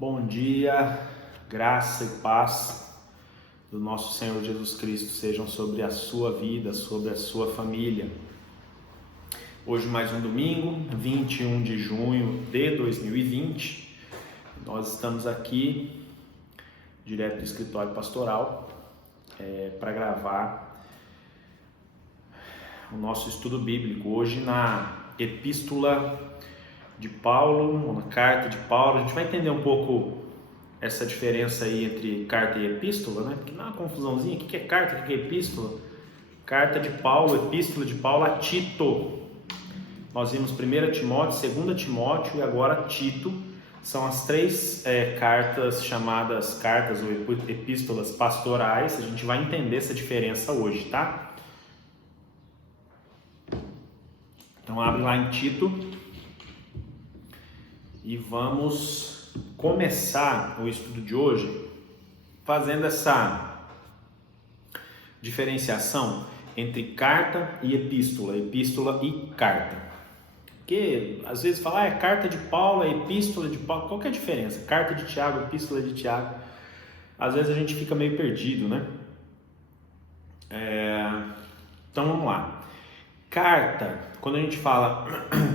Bom dia, graça e paz do nosso Senhor Jesus Cristo sejam sobre a sua vida, sobre a sua família. Hoje mais um domingo, 21 de junho de 2020, nós estamos aqui, direto do escritório pastoral, para gravar o nosso estudo bíblico. Hoje na epístola de Paulo, na carta de Paulo. A gente vai entender um pouco essa diferença aí entre carta e epístola, né? Porque dá uma confusãozinha, o que é carta, o que é epístola? Carta de Paulo, epístola de Paulo a Tito. Nós vimos 1 Timóteo, 2 Timóteo e agora Tito. São as três cartas chamadas cartas ou epístolas pastorais. A gente vai entender essa diferença hoje, tá? Então abre lá em Tito e vamos começar o estudo de hoje fazendo essa diferenciação entre carta e epístola e carta. Porque às vezes fala, é carta de Paulo, é epístola de Paulo, qual que é a diferença? Carta de Tiago, epístola de Tiago. Às vezes a gente fica meio perdido, né? Então vamos lá. Carta, quando a gente fala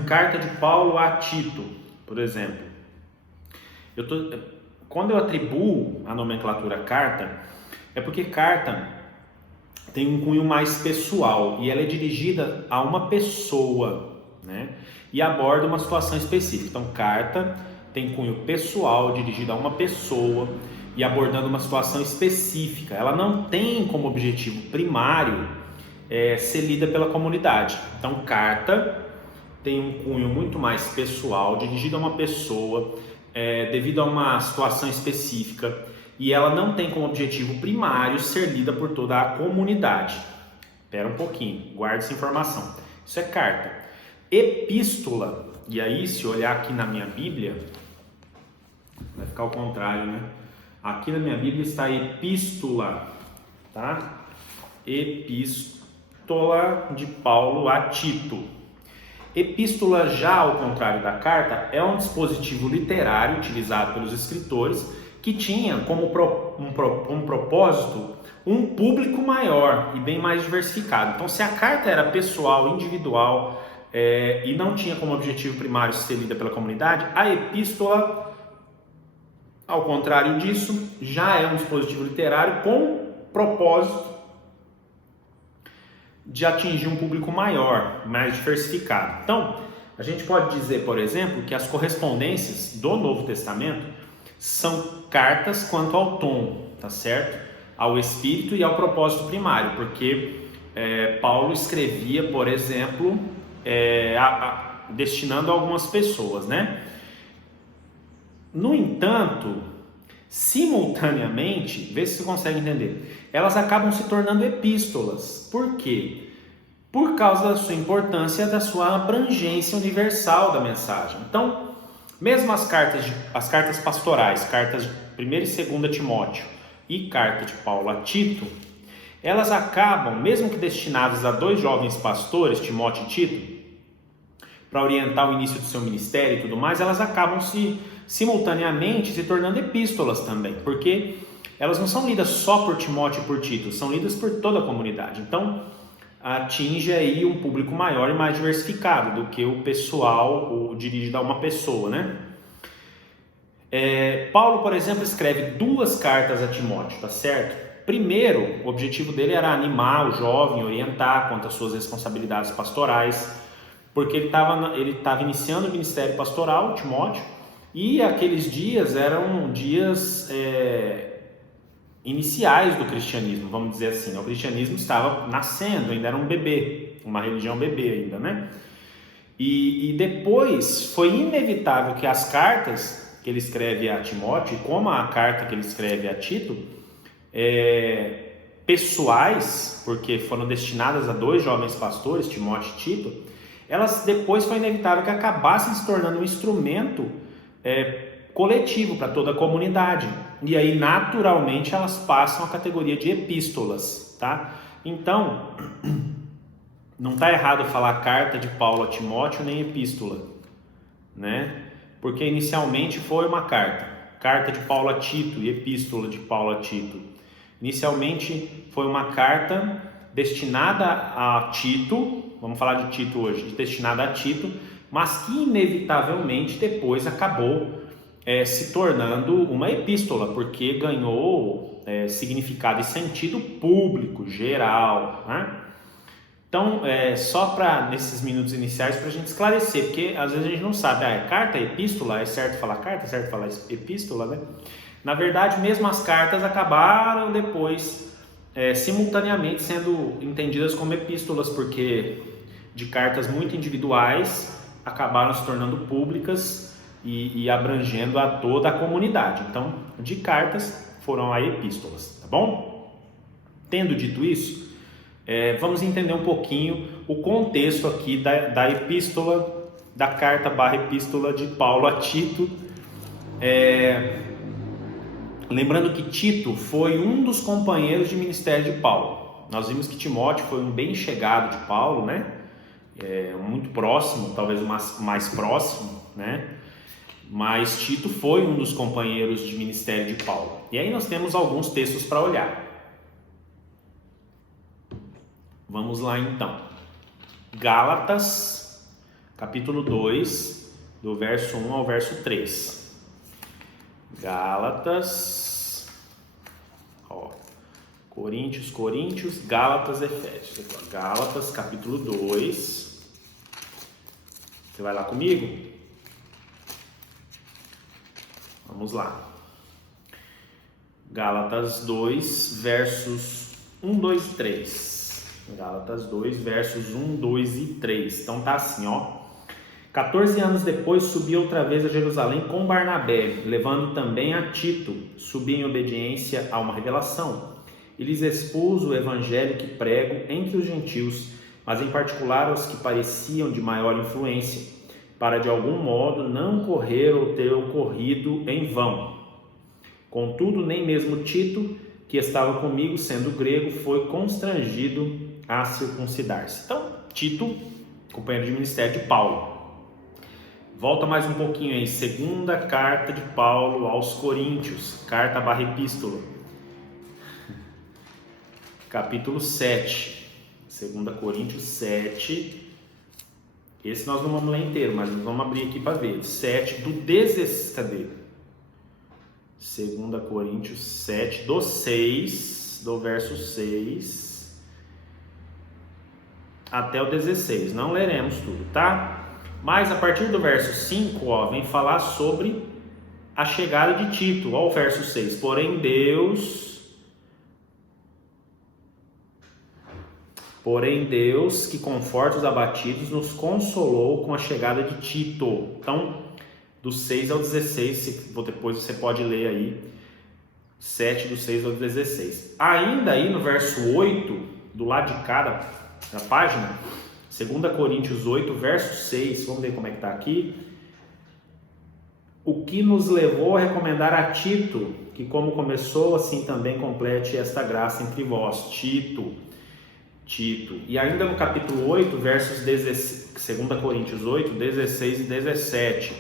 carta de Paulo a Tito, por exemplo, quando eu atribuo a nomenclatura carta, é porque carta tem um cunho mais pessoal e ela é dirigida a uma pessoa, né? E aborda uma situação específica. Então, carta tem cunho pessoal, dirigida a uma pessoa e abordando uma situação específica. Ela não tem como objetivo primário ser lida pela comunidade. Então, carta tem um cunho muito mais pessoal, dirigido a uma pessoa, devido a uma situação específica, e ela não tem como objetivo primário ser lida por toda a comunidade. Espera um pouquinho, guarde essa informação. Isso é carta. Epístola, e aí se olhar aqui na minha Bíblia, vai ficar ao contrário, né? Aqui na minha Bíblia está epístola, tá? Epístola de Paulo a Tito. Epístola, já ao contrário da carta, é um dispositivo literário utilizado pelos escritores que tinha como propósito um público maior e bem mais diversificado. Então, se a carta era pessoal, individual e não tinha como objetivo primário ser lida pela comunidade, a epístola, ao contrário disso, já é um dispositivo literário com propósito de atingir um público maior, mais diversificado. Então, a gente pode dizer, por exemplo, que as correspondências do Novo Testamento são cartas quanto ao tom, tá certo? Ao espírito e ao propósito primário, porque Paulo escrevia, por exemplo, destinando a algumas pessoas, né? No entanto, simultaneamente, vê se você consegue entender, elas acabam se tornando epístolas. Por quê? Por causa da sua importância, da sua abrangência universal da mensagem. Então, mesmo as cartas pastorais, cartas de 1 e 2 Timóteo e carta de Paulo a Tito, elas acabam, mesmo que destinadas a dois jovens pastores, Timóteo e Tito, para orientar o início do seu ministério e tudo mais, elas acabam simultaneamente se tornando epístolas também, porque elas não são lidas só por Timóteo e por Tito, são lidas por toda a comunidade. Então, atinge aí um público maior e mais diversificado do que o pessoal dirigido a uma pessoa, né? Paulo, por exemplo, escreve duas cartas a Timóteo, tá certo? Primeiro, o objetivo dele era animar o jovem, orientar quanto às suas responsabilidades pastorais, porque ele estava iniciando o ministério pastoral, Timóteo, e aqueles dias eram dias iniciais do cristianismo, vamos dizer assim. O cristianismo estava nascendo, ainda era um bebê, uma religião bebê ainda, né? E depois foi inevitável que as cartas que ele escreve a Timóteo, como a carta que ele escreve a Tito, pessoais, porque foram destinadas a dois jovens pastores, Timóteo e Tito, elas depois foi inevitável que acabassem se tornando um instrumento coletivo para toda a comunidade. E aí, naturalmente, elas passam a categoria de epístolas, tá? Então, não está errado falar carta de Paulo a Timóteo nem epístola, né? Porque inicialmente foi uma carta. carta de Paulo a Tito e epístola de Paulo a Tito. Inicialmente foi uma carta destinada a Tito, vamos falar de Tito hoje, destinada a Tito, mas que inevitavelmente depois acabou se tornando uma epístola, porque ganhou significado e sentido público, geral, né? Então, só para nesses minutos iniciais para a gente esclarecer, porque às vezes a gente não sabe, é carta, epístola, é certo falar carta, é certo falar epístola, né? Na verdade, mesmo as cartas acabaram depois simultaneamente sendo entendidas como epístolas, porque de cartas muito individuais acabaram se tornando públicas e abrangendo a toda a comunidade. Então, de cartas foram a epístolas, tá bom? Tendo dito isso, vamos entender um pouquinho o contexto aqui da epístola, da carta / epístola de Paulo a Tito. Lembrando que Tito foi um dos companheiros de ministério de Paulo. Nós vimos que Timóteo foi um bem chegado de Paulo, né? Muito próximo, talvez o mais próximo, né? Mas Tito foi um dos companheiros de ministério de Paulo. E aí nós temos alguns textos para olhar. Vamos lá então. Gálatas, capítulo 2, do verso 1 ao verso 3. Gálatas, Coríntios, Gálatas, Efésios. Gálatas, capítulo 2. Você vai lá comigo? Vamos lá. Gálatas 2, versos 1, 2 e 3. Gálatas 2, versos 1, 2 e 3. Então tá assim, 14 anos depois subi outra vez a Jerusalém com Barnabé, levando também a Tito. Subi em obediência a uma revelação e lhes expus o evangelho que prego entre os gentios, mas em particular aos que pareciam de maior influência, para de algum modo não correr ou ter ocorrido em vão. Contudo, nem mesmo Tito, que estava comigo, sendo grego, foi constrangido a circuncidar-se. Então, Tito, companheiro de ministério de Paulo. Volta mais um pouquinho aí, segunda carta de Paulo aos Coríntios, carta / epístola, capítulo 7, 2 Coríntios 7, esse nós não vamos ler inteiro, mas nós vamos abrir aqui para ver, 7 do 16, cadê? 2 Coríntios 7, do 6, do verso 6 até o 16, não leremos tudo, tá? Mas a partir do verso 5, vem falar sobre a chegada de Tito. Olha o verso 6. Porém Deus, que conforta os abatidos, nos consolou com a chegada de Tito. Então, do 6 ao 16, depois você pode ler aí, 7 do 6 ao 16. Ainda aí no verso 8, do lado de cá da página, 2 Coríntios 8, verso 6, vamos ver como é que está aqui. O que nos levou a recomendar a Tito, que como começou, assim também complete esta graça entre vós. Tito. E ainda no capítulo 8, versos 2 Coríntios 8, 16 e 17.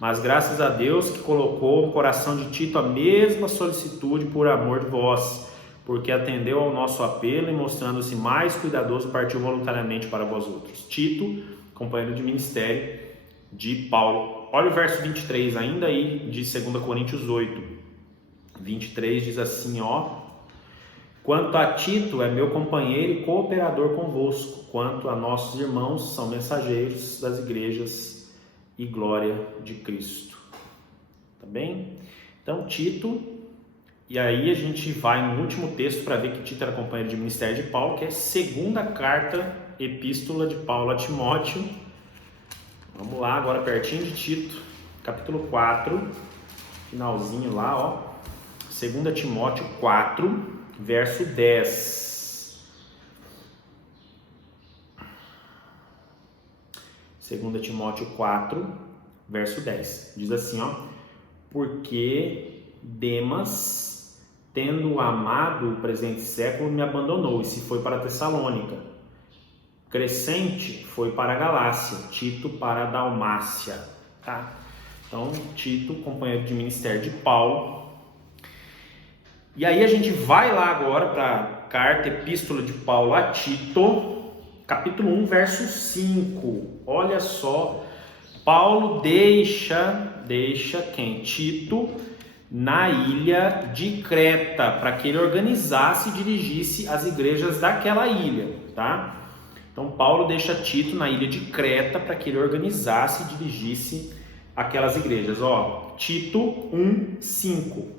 Mas graças a Deus que colocou no coração de Tito a mesma solicitude por amor de vós, porque atendeu ao nosso apelo e mostrando-se mais cuidadoso, partiu voluntariamente para vós outros. Tito, companheiro de ministério de Paulo. Olha o verso 23, ainda aí de 2 Coríntios 8. 23 diz assim, quanto a Tito é meu companheiro e cooperador convosco, quanto a nossos irmãos são mensageiros das igrejas e glória de Cristo. Tá bem? Então Tito, e aí a gente vai no último texto para ver que Tito era companheiro de ministério de Paulo, que é a segunda carta, epístola de Paulo a Timóteo. Vamos lá, agora pertinho de Tito, capítulo 4, finalzinho lá, 2 Timóteo 4, verso 10. 2 Timóteo 4, verso 10. Diz assim, porque Demas, tendo amado o presente século, me abandonou e se foi para Tessalônica. Crescente foi para a Galácia, Tito para a Dalmácia. Tá? Então, Tito, companheiro de ministério de Paulo. E aí a gente vai lá agora para a carta, epístola de Paulo a Tito, capítulo 1, verso 5. Olha só, Paulo deixa quem? Tito na ilha de Creta, para que ele organizasse e dirigisse as igrejas daquela ilha, tá? Então Paulo deixa Tito na ilha de Creta para que ele organizasse e dirigisse aquelas igrejas. Ó, Tito 1, 5.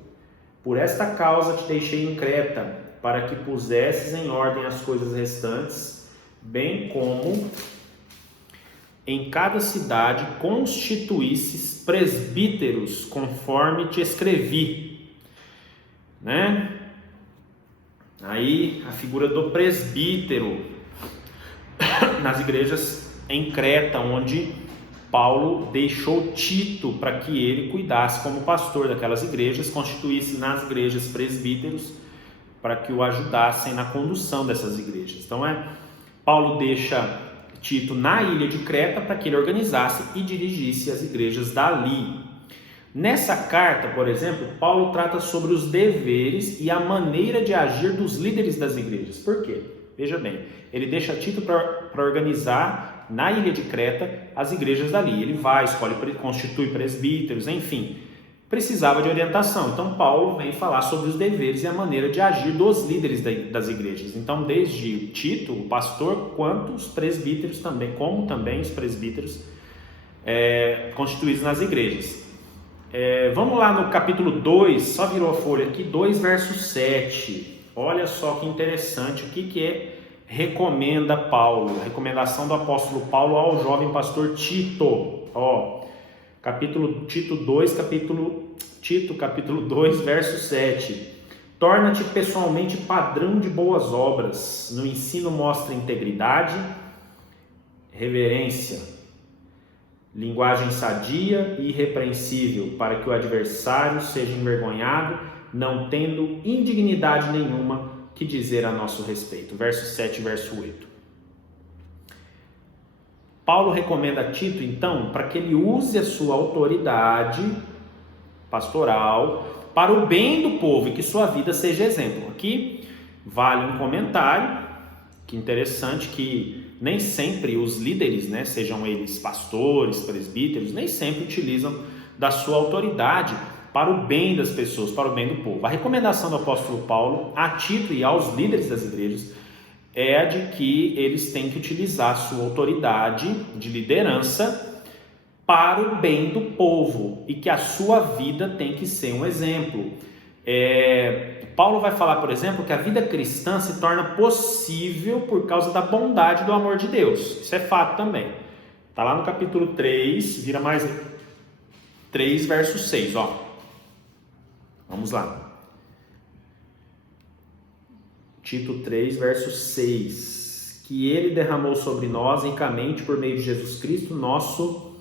Por esta causa te deixei em Creta, para que pusesses em ordem as coisas restantes, bem como em cada cidade constituísses presbíteros, conforme te escrevi, né? Aí a figura do presbítero nas igrejas em Creta, onde Paulo deixou Tito para que ele cuidasse como pastor daquelas igrejas, constituísse nas igrejas presbíteros para que o ajudassem na condução dessas igrejas. Então Paulo deixa Tito na ilha de Creta para que ele organizasse e dirigisse as igrejas dali. Nessa carta, por exemplo, Paulo trata sobre os deveres e a maneira de agir dos líderes das igrejas. Por quê? Veja bem, ele deixa Tito para organizar na ilha de Creta as igrejas dali. Ele vai, escolhe, constitui presbíteros, enfim, precisava de orientação. Então Paulo vem falar sobre os deveres e a maneira de agir dos líderes das igrejas. Então desde Tito, o pastor, quanto os presbíteros também, como também os presbíteros constituídos nas igrejas. Vamos lá no capítulo 2, só virou a folha aqui, 2 verso 7. Olha só que interessante, o que recomenda Paulo, a recomendação do apóstolo Paulo ao jovem pastor Tito. Tito, capítulo 2, verso 7. Torna-te pessoalmente padrão de boas obras, no ensino mostra integridade, reverência, linguagem sadia e irrepreensível, para que o adversário seja envergonhado, não tendo indignidade nenhuma que dizer a nosso respeito. Verso 7 e verso 8. Paulo recomenda a Tito, então, para que ele use a sua autoridade pastoral para o bem do povo e que sua vida seja exemplo. Aqui vale um comentário, que interessante, que nem sempre os líderes, né, sejam eles pastores, presbíteros, nem sempre utilizam da sua autoridade para o bem das pessoas, para o bem do povo. A recomendação do apóstolo Paulo a Tito e aos líderes das igrejas é a de que eles têm que utilizar a sua autoridade de liderança para o bem do povo e que a sua vida tem que ser um exemplo. Paulo vai falar, por exemplo, que a vida cristã se torna possível por causa da bondade e do amor de Deus. Isso é fato também. Está lá no capítulo 3, vira mais 3, verso 6, ó. Vamos lá. Tito 3, verso 6. Que ele derramou sobre nós ricamente por meio de Jesus Cristo, nosso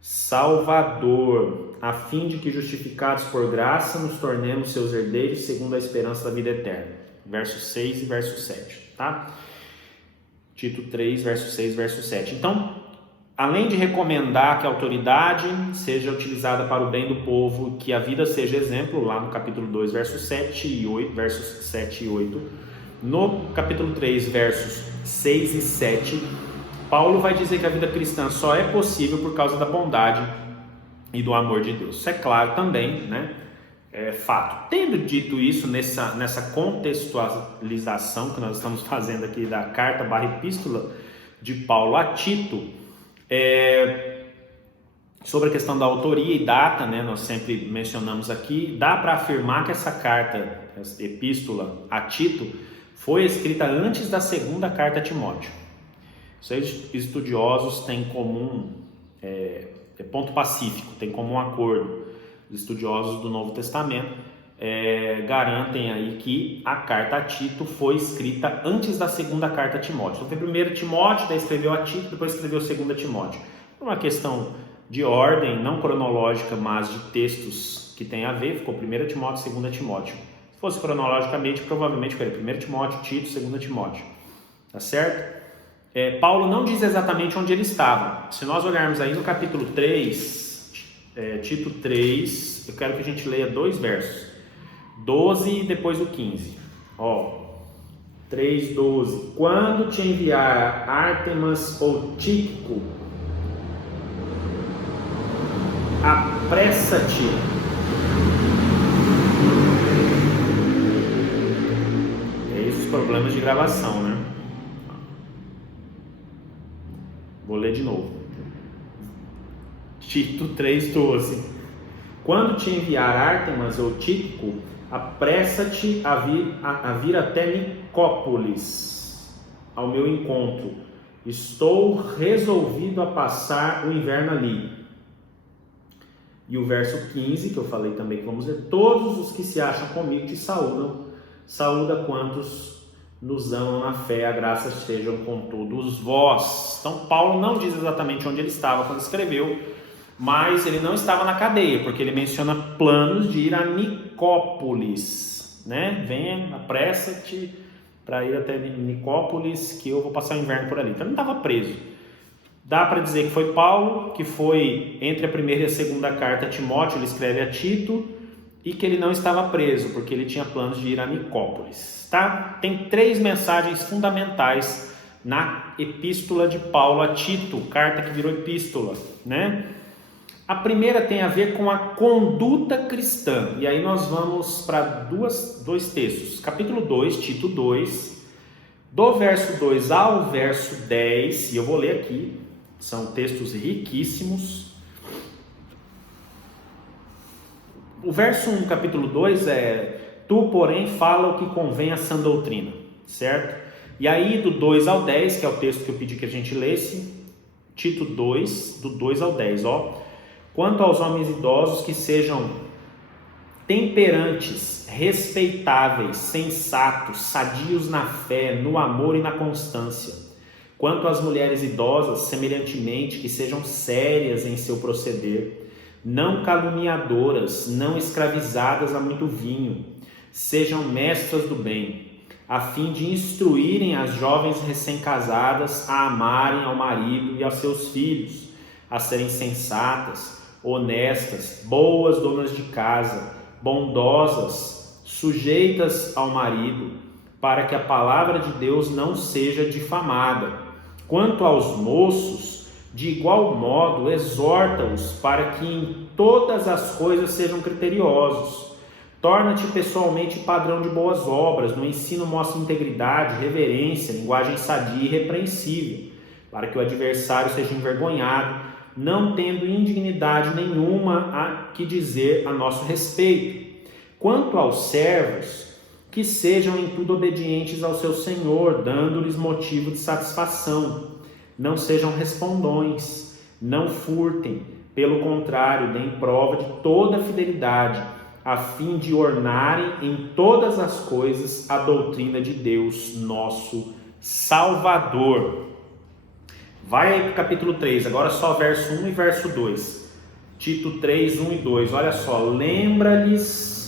Salvador, a fim de que, justificados por graça, nos tornemos seus herdeiros segundo a esperança da vida eterna. Verso 6 e verso 7, tá? Tito 3, verso 6, verso 7. Então, além de recomendar que a autoridade seja utilizada para o bem do povo, que a vida seja exemplo, lá no capítulo 2, versos 7 e 8, versos 7 e 8, no capítulo 3, versos 6 e 7, Paulo vai dizer que a vida cristã só é possível por causa da bondade e do amor de Deus. Isso é claro também, né? É fato. Tendo dito isso, nessa contextualização que nós estamos fazendo aqui da carta / epístola de Paulo a Tito, sobre a questão da autoria e data, né, nós sempre mencionamos aqui, dá para afirmar que essa carta, essa epístola a Tito, foi escrita antes da segunda carta a Timóteo. Os estudiosos têm em comum, ponto pacífico, tem como um acordo. Os estudiosos do Novo Testamento garantem aí que a carta a Tito foi escrita antes da segunda carta a Timóteo. Então foi primeiro Timóteo, daí escreveu a Tito, depois escreveu segunda Timóteo. Por uma questão de ordem, não cronológica, mas de textos que tem a ver, ficou 1 Timóteo, 2 Timóteo. Se fosse cronologicamente, provavelmente ficaria 1 Timóteo, Tito, 2 Timóteo. Tá certo? Paulo não diz exatamente onde ele estava. Se nós olharmos aí no capítulo 3, Tito 3, eu quero que a gente leia 2 versos, 12 e depois o 15. 3:12. Quando te enviar Ártemas ou Tíquico, apressa-te. Esses problemas de gravação, né? Vou ler de novo. Tito 3:12. Quando te enviar Ártemas ou Tíquico, apressa-te a vir até Nicópolis, ao meu encontro. Estou resolvido a passar o inverno ali. E o verso 15, que eu falei também que vamos ler: todos os que se acham comigo te saúdam. Saúda quantos nos amam na fé, a graça estejam com todos vós. Então Paulo não diz exatamente onde ele estava quando escreveu, mas ele não estava na cadeia, porque ele menciona planos de ir a Nicópolis, né? Venha, apressa-te para ir até Nicópolis, que eu vou passar o inverno por ali. Então ele não estava preso. Dá para dizer que foi Paulo, que foi entre a primeira e a segunda carta a Timóteo, ele escreve a Tito, e que ele não estava preso, porque ele tinha planos de ir a Nicópolis, tá? Tem 3 mensagens fundamentais na epístola de Paulo a Tito, carta que virou epístola, né? A primeira tem a ver com a conduta cristã, e aí nós vamos para dois textos, capítulo 2, Tito 2, do verso 2 ao verso 10, e eu vou ler aqui, são textos riquíssimos. O verso 1, capítulo 2 tu, porém, fala o que convém à sã doutrina, certo? E aí do 2 ao 10, que é o texto que eu pedi que a gente lesse, Tito 2, do 2 ao 10, quanto aos homens idosos, que sejam temperantes, respeitáveis, sensatos, sadios na fé, no amor e na constância. Quanto às mulheres idosas, semelhantemente, que sejam sérias em seu proceder, não caluniadoras, não escravizadas a muito vinho, sejam mestras do bem, a fim de instruírem as jovens recém-casadas a amarem ao marido e aos seus filhos, a serem sensatas, honestas, boas donas de casa, bondosas, sujeitas ao marido, para que a palavra de Deus não seja difamada. Quanto aos moços, de igual modo, exorta-os para que em todas as coisas sejam criteriosos. Torna-te pessoalmente padrão de boas obras, no ensino mostra integridade, reverência, linguagem sadia e irrepreensível, para que o adversário seja envergonhado, não tendo indignidade nenhuma a que dizer a nosso respeito. Quanto aos servos, que sejam em tudo obedientes ao seu Senhor, dando-lhes motivo de satisfação. Não sejam respondões, não furtem, pelo contrário, deem prova de toda fidelidade, a fim de ornarem em todas as coisas a doutrina de Deus, nosso Salvador. Vai aí para o capítulo 3, agora só verso 1 e verso 2. Tito 3, 1 e 2, olha só. Lembra-lhes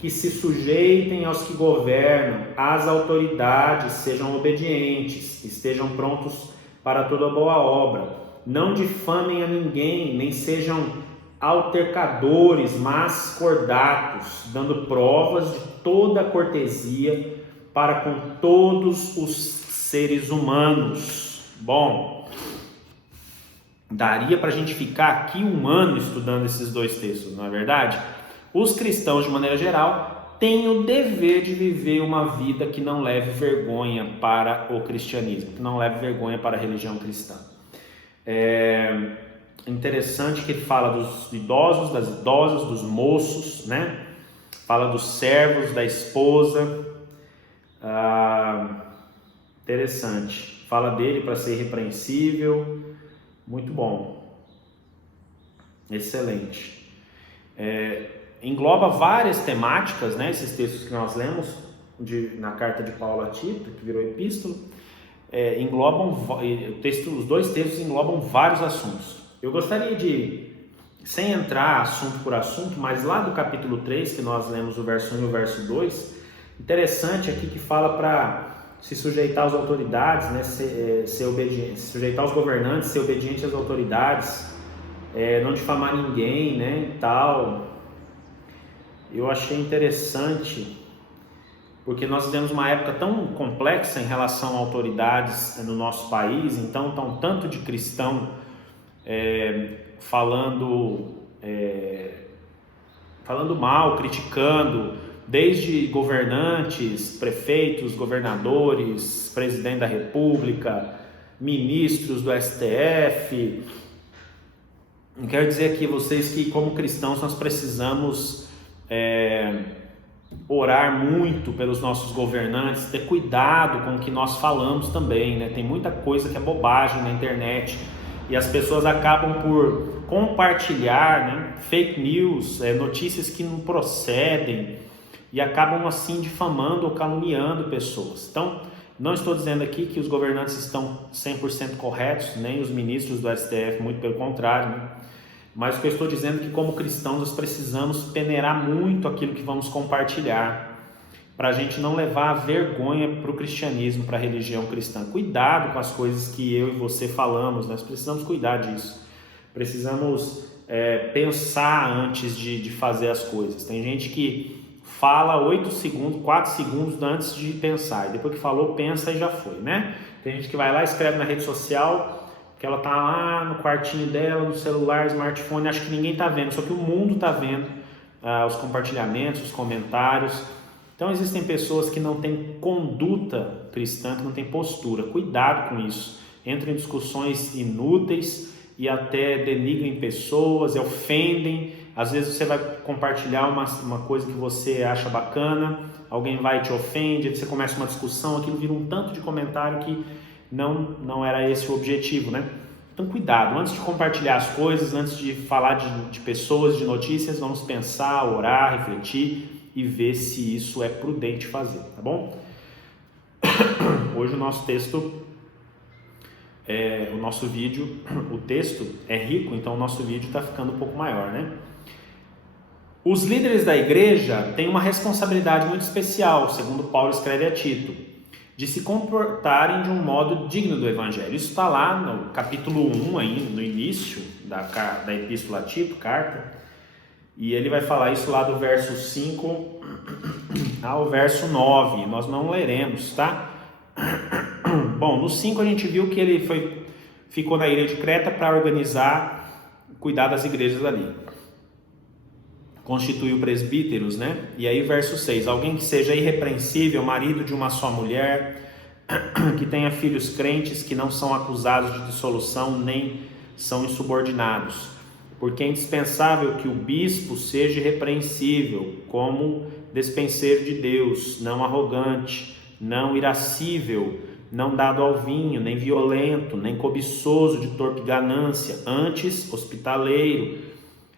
que se sujeitem aos que governam, às autoridades, sejam obedientes, estejam prontos para toda boa obra. Não difamem a ninguém, nem sejam altercadores, mas cordatos, dando provas de toda cortesia para com todos os seres humanos. Bom, daria para a gente ficar aqui um ano estudando esses 2 textos, não é verdade? Os cristãos, de maneira geral, têm o dever de viver uma vida que não leve vergonha para o cristianismo, que não leve vergonha para a religião cristã. É interessante que ele fala dos idosos, das idosas, dos moços, né? Fala dos servos, da esposa. Interessante. Fala dele para ser irrepreensível. Muito bom. Excelente. Engloba várias temáticas, né? Esses textos que nós lemos na carta de Paulo a Tito, que virou epístola, os 2 textos englobam vários assuntos. Eu gostaria de, sem entrar assunto por assunto, mas lá do capítulo 3, que nós lemos o verso 1 e o verso 2, interessante aqui que fala para se sujeitar às autoridades, né? Ser obediente, se sujeitar aos governantes, ser obediente às autoridades, não difamar ninguém, né, e tal. Eu achei interessante, porque nós vivemos uma época tão complexa em relação a autoridades no nosso país, então tá um tanto de cristão falando mal, criticando, desde governantes, prefeitos, governadores, presidente da República, ministros do STF. Eu quero dizer aqui a vocês que, como cristãos, nós precisamos orar muito pelos nossos governantes, ter cuidado com o que nós falamos também, né? Tem muita coisa que é bobagem na internet e as pessoas acabam por compartilhar, né, fake news, notícias que não procedem e acabam assim difamando ou caluniando pessoas. Então, não estou dizendo aqui que os governantes estão 100% corretos, nem os ministros do STF, muito pelo contrário, né? Mas o que eu estou dizendo é que, como cristãos, nós precisamos peneirar muito aquilo que vamos compartilhar, para a gente não levar a vergonha para o cristianismo, para a religião cristã. Cuidado com as coisas que eu e você falamos, nós precisamos cuidar disso. Precisamos pensar antes de fazer as coisas. Tem gente que fala 8 segundos, 4 segundos antes de pensar, e depois que falou, pensa e já foi, né? Tem gente que vai lá, escreve na rede social, que ela tá lá no quartinho dela, no celular, smartphone, acho que ninguém tá vendo, só que o mundo tá vendo os compartilhamentos, os comentários. Então existem pessoas que não têm conduta cristã, que não têm postura. Cuidado com isso. Entram em discussões inúteis e até denigrem pessoas, ofendem. Às vezes você vai compartilhar uma coisa que você acha bacana, alguém vai e te ofende, você começa uma discussão, aquilo vira um tanto de comentário que não era esse o objetivo, né? Então cuidado, antes de compartilhar as coisas, antes de falar de pessoas, de notícias, vamos pensar, orar, refletir e ver se isso é prudente fazer, tá bom? Hoje o nosso texto, o nosso vídeo, o texto é rico, então o nosso vídeo está ficando um pouco maior, né? Os líderes da igreja têm uma responsabilidade muito especial, segundo Paulo escreve a Tito, de se comportarem de um modo digno do Evangelho. Isso está lá no capítulo 1, aí, no início da Epístola a Tito, carta, e ele vai falar isso lá do verso 5 ao verso 9, nós não leremos, tá? Bom, no 5 a gente viu que ele ficou na ilha de Creta para organizar, cuidar das igrejas ali. Constituiu presbíteros, né? E aí verso 6, alguém que seja irrepreensível, marido de uma só mulher, que tenha filhos crentes, que não são acusados de dissolução, nem são insubordinados. Porque é indispensável que o bispo seja irrepreensível, como despenseiro de Deus, não arrogante, não irascível, não dado ao vinho, nem violento, nem cobiçoso de torpe ganância, antes hospitaleiro,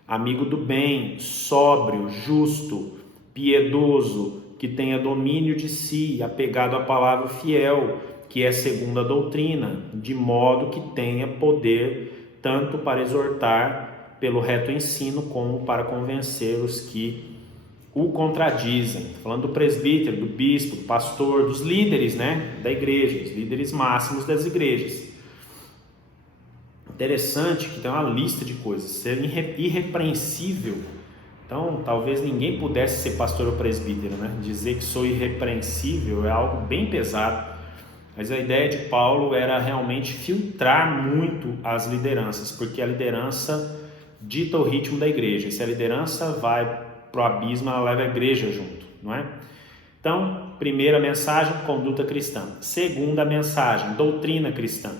amigo do bem, sóbrio, justo, piedoso, que tenha domínio de si, apegado à palavra fiel, que é segundo a doutrina, de modo que tenha poder tanto para exortar pelo reto ensino, como para convencer os que o contradizem. Falando do presbítero, do bispo, do pastor, dos líderes, né, da igreja, os líderes máximos das igrejas. Interessante que tem uma lista de coisas. Ser irrepreensível. Então, talvez ninguém pudesse ser pastor ou presbítero, né? Dizer que sou irrepreensível é algo bem pesado. Mas a ideia de Paulo era realmente filtrar muito as lideranças, porque a liderança dita o ritmo da igreja. Se a liderança vai para o abismo, ela leva a igreja junto, não é? Então, primeira mensagem, conduta cristã. Segunda mensagem, doutrina cristã.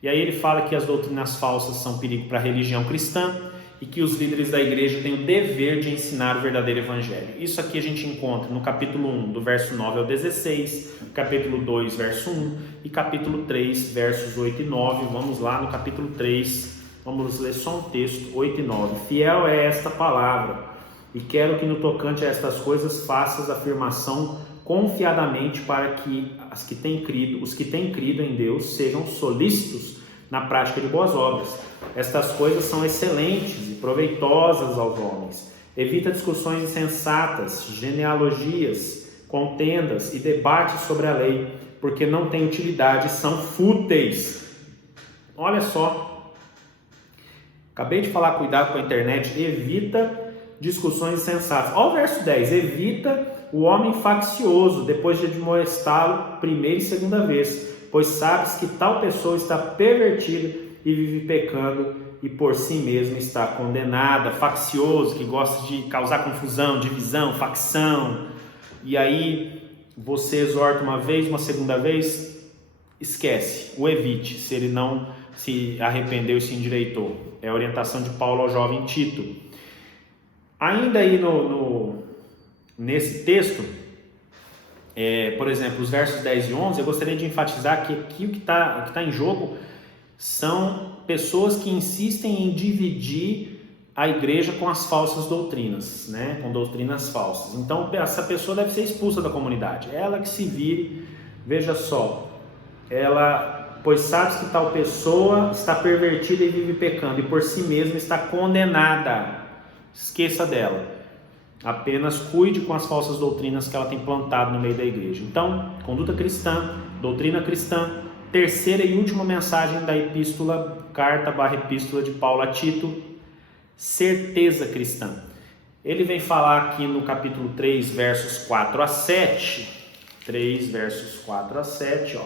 E aí ele fala que as doutrinas falsas são perigo para a religião cristã e que os líderes da igreja têm o dever de ensinar o verdadeiro evangelho. Isso aqui a gente encontra no capítulo 1, do verso 9 ao 16, capítulo 2, verso 1 e capítulo 3, versos 8 e 9. Vamos lá no capítulo 3, vamos ler só um texto, 8 e 9. Fiel é esta palavra, e quero que no tocante a estas coisas faças afirmação confiadamente, para que os que têm crido em Deus sejam solícitos na prática de boas obras. Estas coisas são excelentes e proveitosas aos homens. Evita discussões insensatas, genealogias, contendas e debates sobre a lei, porque não têm utilidade, são fúteis. Olha só, Acabei de falar, cuidado com a internet, evita discussões insensatas. Olha o verso 10, evita o homem faccioso, depois de admoestá-lo primeira e segunda vez, pois sabes que tal pessoa está pervertida e vive pecando e por si mesma está condenada. Faccioso, que gosta de causar confusão, divisão, facção, e aí você exorta uma vez, uma segunda vez, esquece, o evite, se ele não se arrependeu e se endireitou. É a orientação de Paulo ao jovem Tito. Ainda aí nesse texto, por exemplo, os versos 10 e 11, eu gostaria de enfatizar que aqui o que está em jogo são pessoas que insistem em dividir a igreja com as falsas doutrinas, né? Com doutrinas falsas. Então, essa pessoa deve ser expulsa da comunidade. Ela que se vire, veja só, pois sabes que tal pessoa está pervertida e vive pecando, e por si mesma está condenada. Esqueça dela. Apenas cuide com as falsas doutrinas que ela tem plantado no meio da igreja. Então, conduta cristã, doutrina cristã. Terceira e última mensagem da carta/epístola de Paulo a Tito, certeza cristã. Ele vem falar aqui no capítulo 3, versos 4 a 7, 3 versos 4 a 7,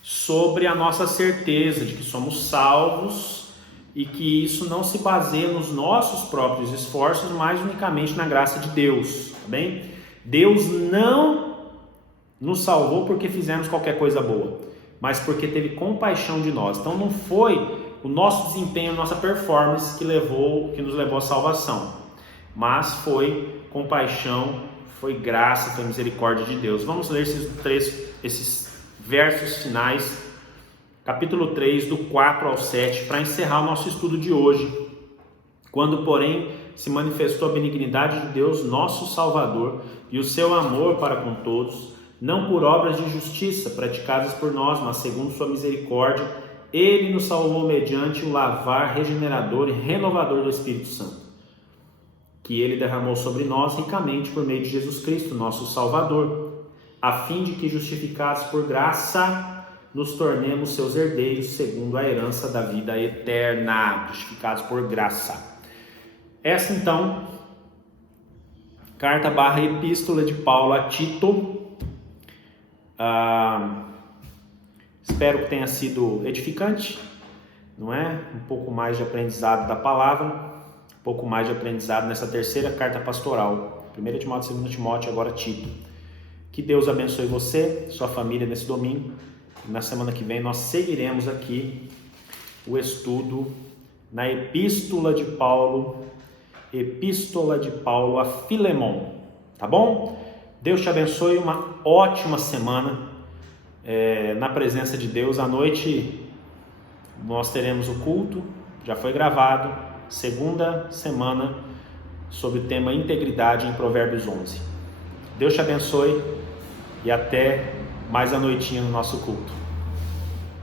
sobre a nossa certeza de que somos salvos e que isso não se baseia nos nossos próprios esforços, mas unicamente na graça de Deus, tá bem? Deus não nos salvou porque fizemos qualquer coisa boa, mas porque teve compaixão de nós. Então não foi o nosso desempenho, a nossa performance que nos levou à salvação, mas foi compaixão, foi graça, foi misericórdia de Deus. Vamos ler esses versos finais, capítulo 3, do 4 ao 7, para encerrar o nosso estudo de hoje. Quando, porém, se manifestou a benignidade de Deus, nosso Salvador, e o seu amor para com todos, não por obras de justiça praticadas por nós, mas segundo sua misericórdia, ele nos salvou mediante o lavar regenerador e renovador do Espírito Santo, que ele derramou sobre nós ricamente por meio de Jesus Cristo, nosso Salvador, a fim de que, justificados por graça, nos tornemos seus herdeiros segundo a herança da vida eterna. Justificados por graça. Essa então, carta/epístola de Paulo a Tito. Espero que tenha sido edificante, não é? Um pouco mais de aprendizado da palavra, um pouco mais de aprendizado nessa terceira carta pastoral, 1 Timóteo, 2 Timóteo, agora Tito. Que Deus abençoe você, sua família nesse domingo. Na semana que vem nós seguiremos aqui o estudo na Epístola de Paulo a Filemon, tá bom? Deus te abençoe, uma ótima semana na presença de Deus. À noite nós teremos o culto, já foi gravado, segunda semana, sobre o tema integridade em Provérbios 11. Deus te abençoe e até mais à noitinha no nosso culto.